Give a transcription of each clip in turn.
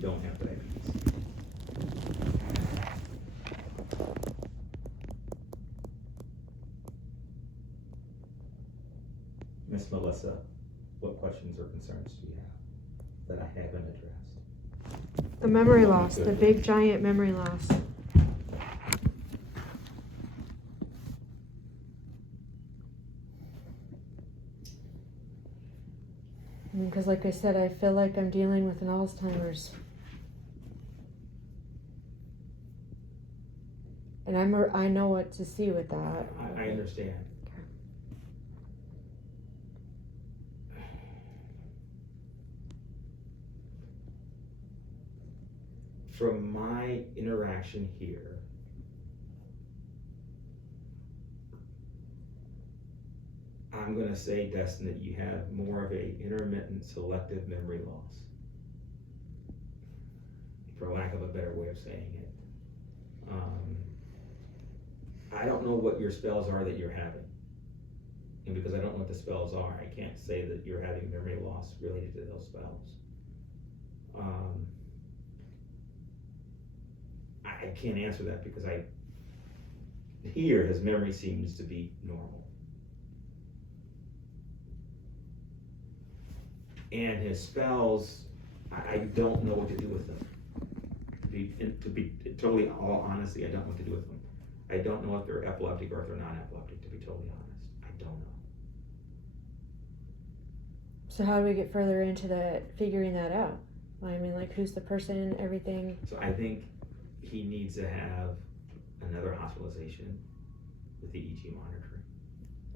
you don't have diabetes. Miss Melissa, what questions or concerns do you have that I haven't addressed? The memory Well, loss, good. the big giant memory loss. Because like I said, I feel like I'm dealing with an Alzheimer's. And I know what to see with that. I understand. From my interaction here, I'm going to say, Dustin, that you have more of a intermittent selective memory loss, for lack of a better way of saying it. I don't know what your spells are that you're having. And because I don't know what the spells are, I can't say that you're having memory loss related to those spells. I can't answer that because his memory seems to be normal. And his spells, I don't know what to do with them. To be totally all honesty, I don't know what to do with them. I don't know if they're epileptic or if they're non-epileptic, to be totally honest. I don't know. So how do we get further into figuring that out? I mean, like, who's the person, everything? So I think he needs to have another hospitalization with the EG monitoring.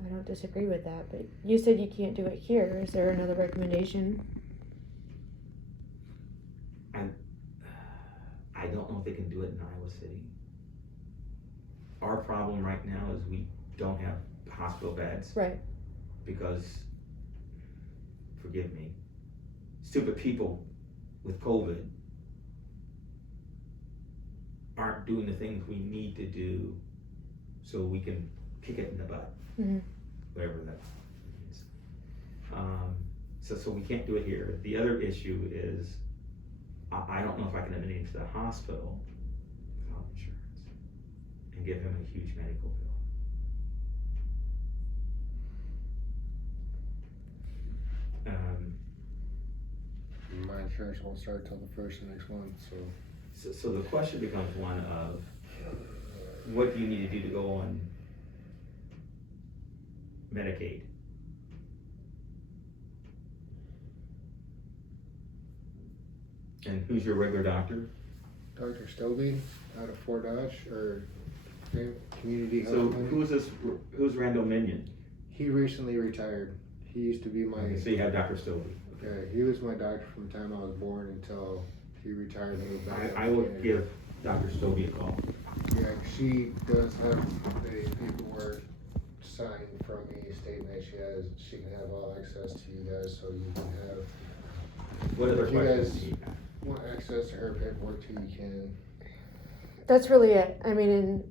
I don't disagree with that, but you said you can't do it here. Is there another recommendation? I don't know if they can do it in Iowa City. Our problem right now is we don't have hospital beds. Right. Because, forgive me, stupid people with COVID aren't doing the things we need to do so we can kick it in the butt. Mm-hmm. Whatever that means. So we can't do it here. The other issue is I don't know if I can admit him to the hospital without insurance and give him a huge medical bill. My insurance won't start till the first of next month, So the question becomes one of, what do you need to do to go on Medicaid? And who's your regular doctor? Dr. Stobie out of Fort Dodge or Community So Health. who's Randall Minion? He recently retired. He used to be my. Okay, so you have Dr. Stobie. Okay, he was my doctor from the time I was born until he retired and moved back. I will give Dr. Stobie a call. Yeah, she does have a paperwork signed from me stating that she can have all access to you guys, so you can have. What other if you questions guys do you have? want access to her paperwork too, you can. That's really it. I mean,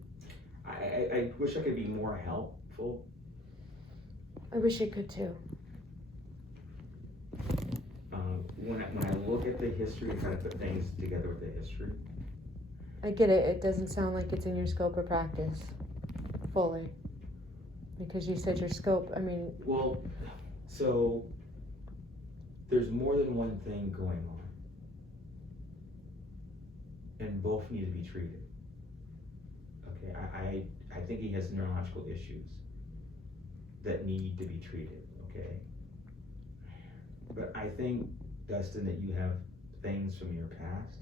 I wish I could be more helpful. I wish you could too. When I look at the history and try to put things together with the history, I get it. It doesn't sound like it's in your scope of practice fully. Because you said your scope, I mean. well, so there's more than one thing going on. And both need to be treated. Okay, I think he has neurological issues that need to be treated, okay? But I think, Dustin, that you have things from your past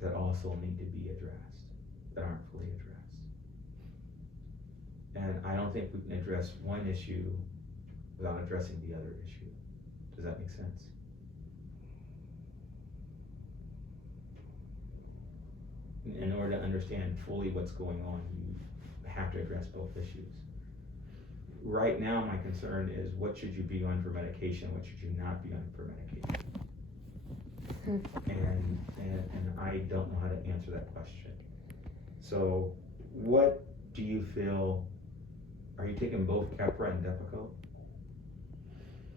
that also need to be addressed, that aren't fully addressed. And I don't think we can address one issue without addressing the other issue. Does that make sense? In order to understand fully what's going on, you have to address both issues. Right now, my concern is what should you be on for medication, what should you not be on for medication? And I don't know how to answer that question. So what do you feel, are you taking both Keppra and Depakote?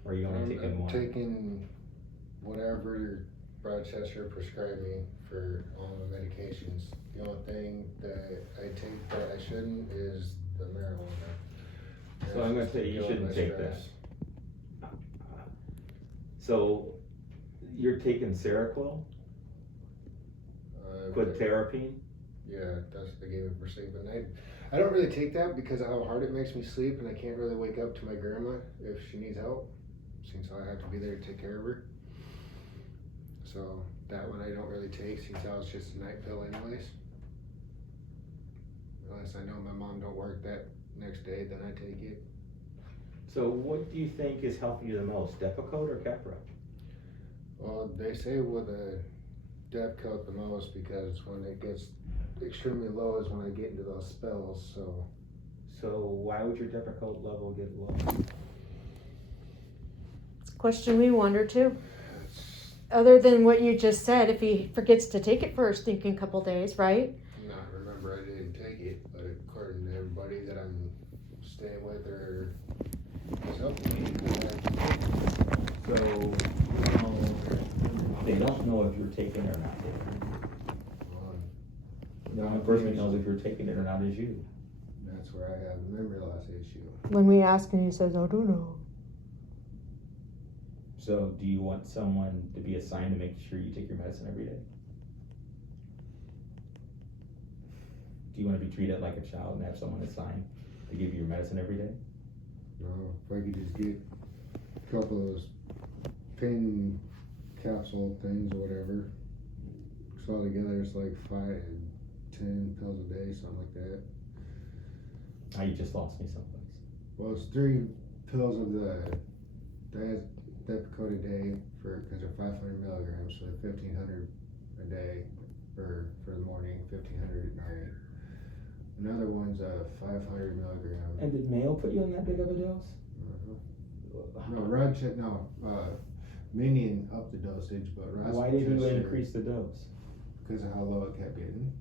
Or are you only taking one? I'm taking whatever Rochester prescribed me for all the medications. The only thing that I take that I shouldn't is the marijuana. So I'm gonna say you shouldn't take that. So you're taking Seroquel, quetiapine? Yeah, that's what they gave me for sleeping. I don't really take that because of how hard it makes me sleep, and I can't really wake up to my grandma if she needs help, since I have to be there to take care of her. So that one I don't really take, since how it's just a night pill anyways. Unless I know my mom don't work that next day, then I take it. So what do you think is helping you the most, Depakote or Keppra? Well, they say with a Depakote the most, because when it gets extremely low is when I get into those spells, so. So why would your Depakote level get low? It's a question we wonder too. Other than what you just said, if he forgets to take it for a stinking couple days, right? Not remember I didn't take it, but according to everybody that I'm staying with or is helping me, So, they don't know if you're taking it or not taking it. The only person that knows if you're taking it or not is you. That's where I have the memory loss issue. When we ask him, he says, "I don't know." So do you want someone to be assigned to make sure you take your medicine every day? Do you want to be treated like a child and have someone assigned to give you your medicine every day? No, if I could just get a couple of those pain capsule things or whatever. So altogether it's like 5, 10 pills a day, something like that. Oh, you just lost me someplace. Well, it's 3 pills of the Depakote a day because they're 500 milligrams, so 1,500 a day for the morning, 1,500 at night. Another one's a 500 milligram. And did Mayo put you on that big of a dose? No, Minion upped the dosage, but Rochester. Why did you increase the dose? Because of how low it kept getting.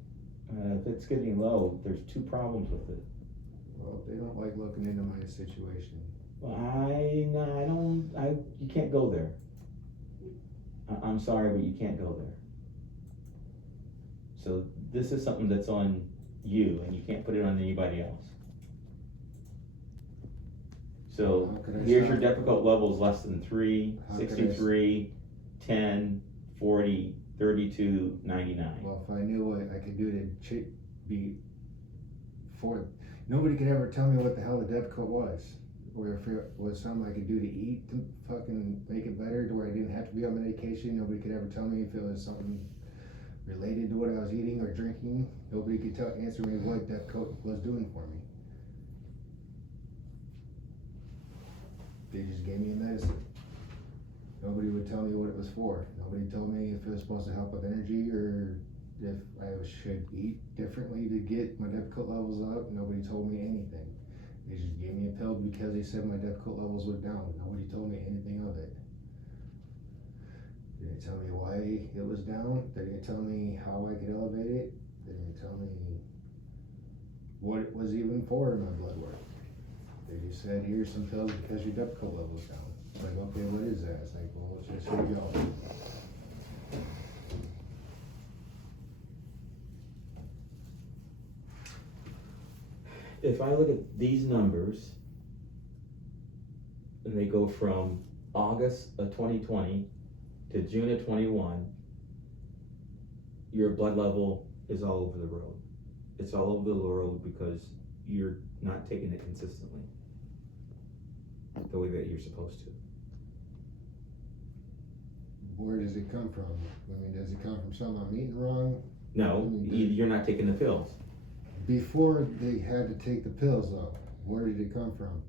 If it's getting low, there's 2 problems with it. Well, they don't like looking into my situation. Well, you can't go there. I'm sorry, but you can't go there. So this is something that's on you, and you can't put it on anybody else. So here's your Depakote levels less than 3, 63, 10, 40, 32, 99. Well, if I knew what I could do to be for, nobody could ever tell me what the hell the Depakote was. Or if it was something I could do to eat to fucking make it better to where I didn't have to be on medication. Nobody could ever tell me if it was something related to what I was eating or drinking. Nobody could answer me what Depakote was doing for me. They just gave me a medicine. Nobody would tell me what it was for. Nobody told me if it was supposed to help with energy or if I should eat differently to get my Depakote levels up. Nobody told me anything. They just gave me a pill because they said my Depakote levels were down. Nobody told me anything of it. They didn't tell me why it was down. They didn't tell me how I could elevate it. They didn't tell me what it was even for in my blood work. They just said, here's some pills because your Depakote level's down. It's like, okay, what is that? It's like, well, it's just here you go. If I look at these numbers, and they go from August of 2020 to June of 21, your blood level is all over the road. It's all over the road because you're not taking it consistently the way that you're supposed to. Where does it come from? I mean, does it come from something I'm eating wrong? No, you're not taking the pills. Before they had to take the pills, though, where did it come from?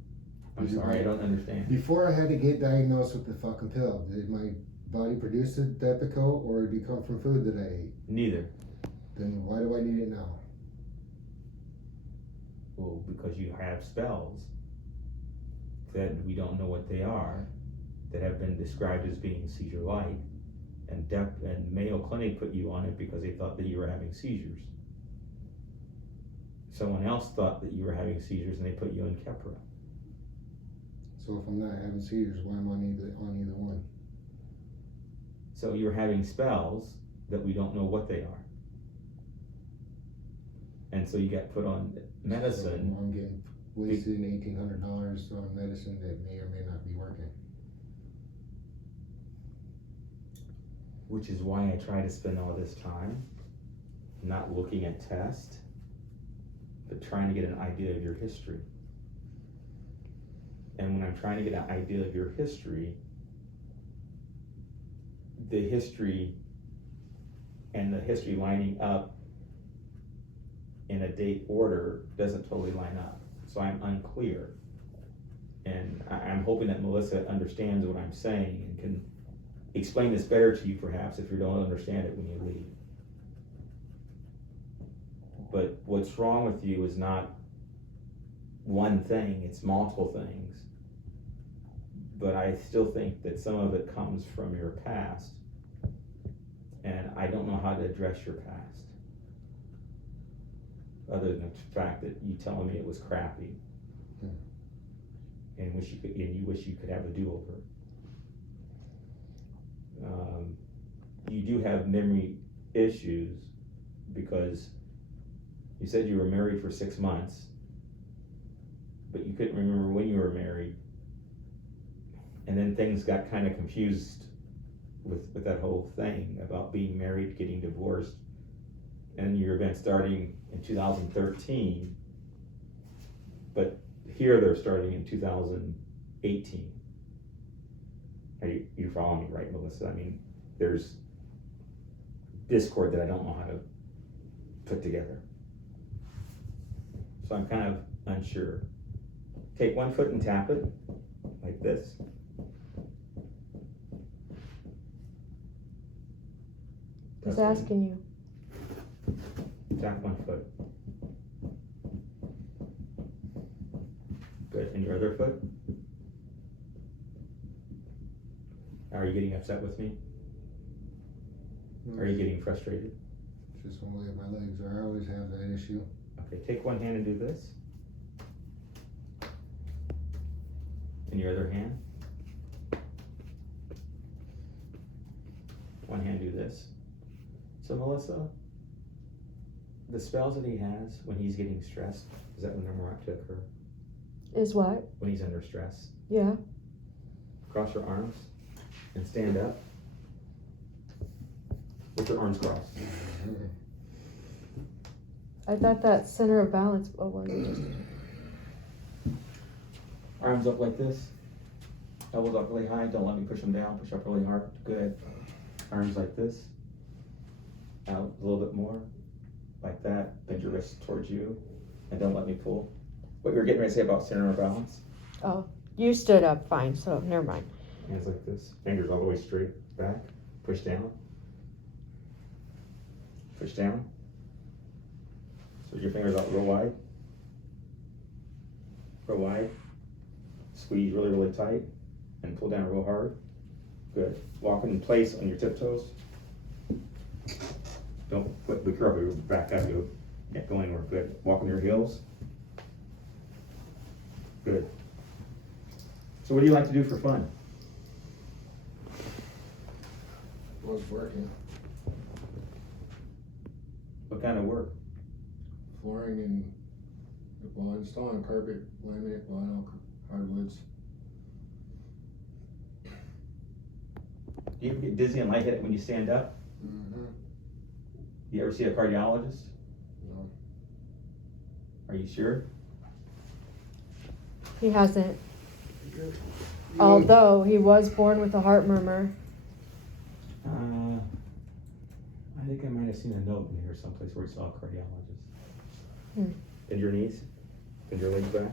I'm sorry, I don't understand. Before I had to get diagnosed with the fucking pill, did my body produce the Depakote or did it come from food that I ate? Neither. Then why do I need it now? Well, because you have spells that we don't know what they are, that have been described as being seizure-like, and Mayo Clinic put you on it because they thought that you were having seizures. Someone else thought that you were having seizures and they put you in Keppra. So if I'm not having seizures, why am I on either one? So you're having spells that we don't know what they are. And so you got put on medicine. So I'm getting wasted $1,800 on medicine that may or may not be working. Which is why I try to spend all this time not looking at tests, but trying to get an idea of your history. And when I'm trying to get an idea of your history, the history and the history lining up in a date order doesn't totally line up. So I'm unclear. And I'm hoping that Melissa understands what I'm saying and can explain this better to you perhaps if you don't understand it when you leave. But what's wrong with you is not one thing, it's multiple things. But I still think that some of it comes from your past, and I don't know how to address your past. Other than the fact that you telling me it was crappy. And you wish you could have a do-over. You do have memory issues because you said you were married for 6 months, but you couldn't remember when you were married. And then things got kind of confused with that whole thing about being married, getting divorced, and your event starting in 2013, but here they're starting in 2018. You follow me, right, Melissa? I mean, there's discord that I don't know how to put together. So I'm kind of unsure. Take one foot and tap it, like this. Just Dustin, asking you. tap one foot. Good, and your other foot? Are you getting upset with me? Are you getting frustrated? Just one way my legs are. I always have that issue. Okay, take one hand and do this. And your other hand. One hand do this. So Melissa, the spells that he has when he's getting stressed, is that when they're more apt to occur? Is what? When he's under stress. Yeah. Cross your arms and stand up with your arms crossed. I thought that center of balance was just. Arms up like this. Elbows up really high. Don't let me push them down. Push up really hard. Good. Arms like this. Out a little bit more. Like that. Bend your wrists towards you. And don't let me pull. What you were getting ready to say about center of balance? Oh, you stood up fine, so never mind. Hands like this. Fingers all the way straight back. Push down. Push down. So your fingers out real wide. Real wide. Squeeze really, really tight. And pull down real hard. Good. Walk in place on your tiptoes. Don't be careful, your back out, you get going anywhere. Good. Walk on your heels. Good. So what do you like to do for fun? Was working. What kind of work? Flooring and installing carpet, laminate, vinyl, hardwoods. Do you ever get dizzy and lightheaded when you stand up? Mm-hmm. You ever see a cardiologist? No. Oh. Are you sure? He hasn't. Although he was born with a heart murmur. I think I might have seen a note in here someplace where he saw a cardiologist. Hmm. Bend your knees. Bend your legs back.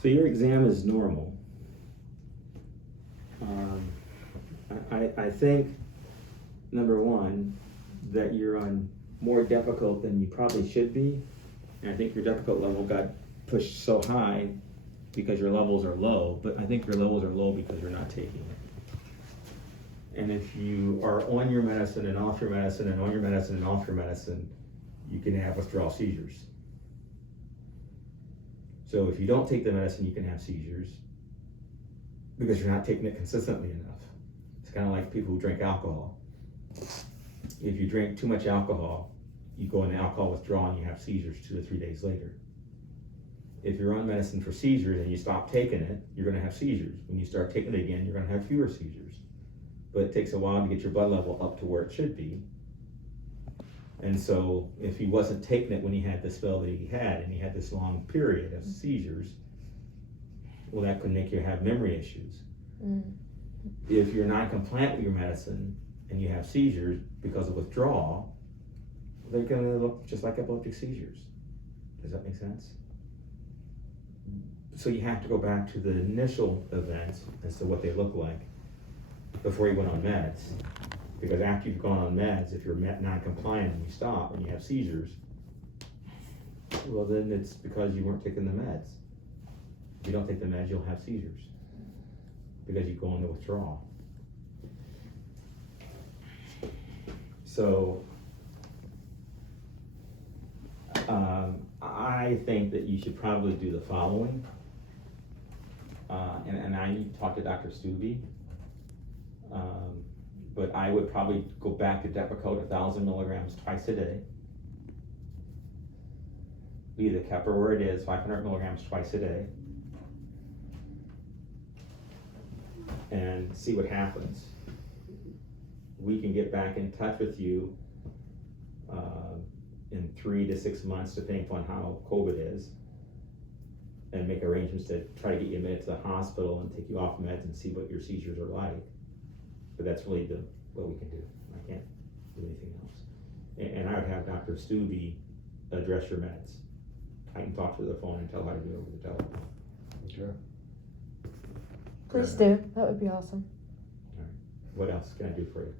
So your exam is normal. I think, number one, that you're on more difficult than you probably should be. And I think your difficult level got pushed so high because your levels are low, but I think your levels are low because you're not taking it. And if you are on your medicine and off your medicine and on your medicine and off your medicine, you can have withdrawal seizures. So if you don't take the medicine, you can have seizures because you're not taking it consistently enough. It's kind of like people who drink alcohol. If you drink too much alcohol, you go into alcohol withdrawal and you have seizures 2 to 3 days later. If you're on medicine for seizures and you stop taking it, you're going to have seizures. When you start taking it again, you're going to have fewer seizures. But it takes a while to get your blood level up to where it should be. And so if he wasn't taking it when he had the spell that he had, and he had this long period of seizures, well, that could make you have memory issues. If you're non-compliant with your medicine and you have seizures because of withdrawal, they're going to look just like epileptic seizures. Does that make sense? So you have to go back to the initial events as to what they look like before you went on meds. Because after you've gone on meds, if you're non-compliant and you stop and you have seizures, well then it's because you weren't taking the meds. If you don't take the meds, you'll have seizures because you go into withdrawal. So I think that you should probably do the following. And I need to talk to Dr. Stubbe. But I would probably go back to Depakote 1,000 milligrams twice a day. Leave the Keppra where it is, 500 milligrams twice a day. And see what happens. We can get back in touch with you in 3 to 6 months, depending upon how COVID is, and make arrangements to try to get you admitted to the hospital and take you off meds and see what your seizures are like. But that's really what we can do. I can't do anything else. And I would have Dr. Stubbe address your meds. I can talk to the phone and tell her how to do it over the telephone. Sure. Please do. That would be awesome. All right. What else can I do for you?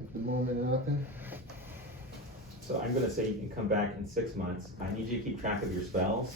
At the moment, nothing. So I'm gonna say you can come back in 6 months. I need you to keep track of your spells.